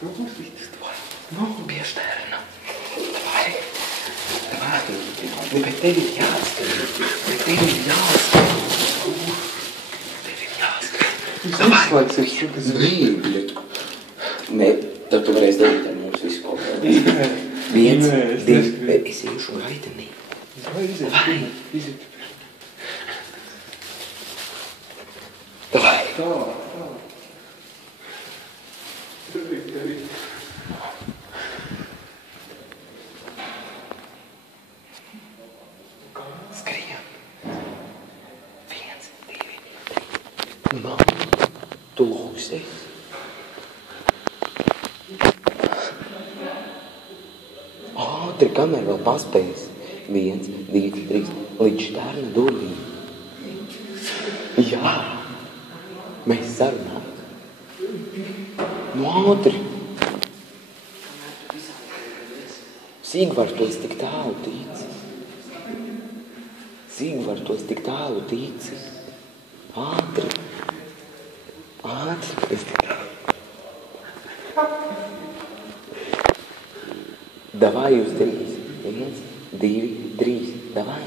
Pie šterna. Davai. Bet tev ir jāskrien. Tev ir jāskrien. Davai. Nē, tad tu varēsi darīt ar mums visu kaut kā. 1, 2, es iešu gaitenī. Davai. Davai. Skrien. 1, 2. Mamma, tu lūksies. Ātri, kamēr vēl paspējas. 1, 2, 3. Līdz šķērna durvīm. Jā. Mēs sarunājam. Nu ātri. Sigvar, tu esi tik tālu tici. Sigvar, tu esi tik tālu tici. Ātri. Ātri, tu esi tik tālu. Davai uz 3. 1, 2, 3. Davai.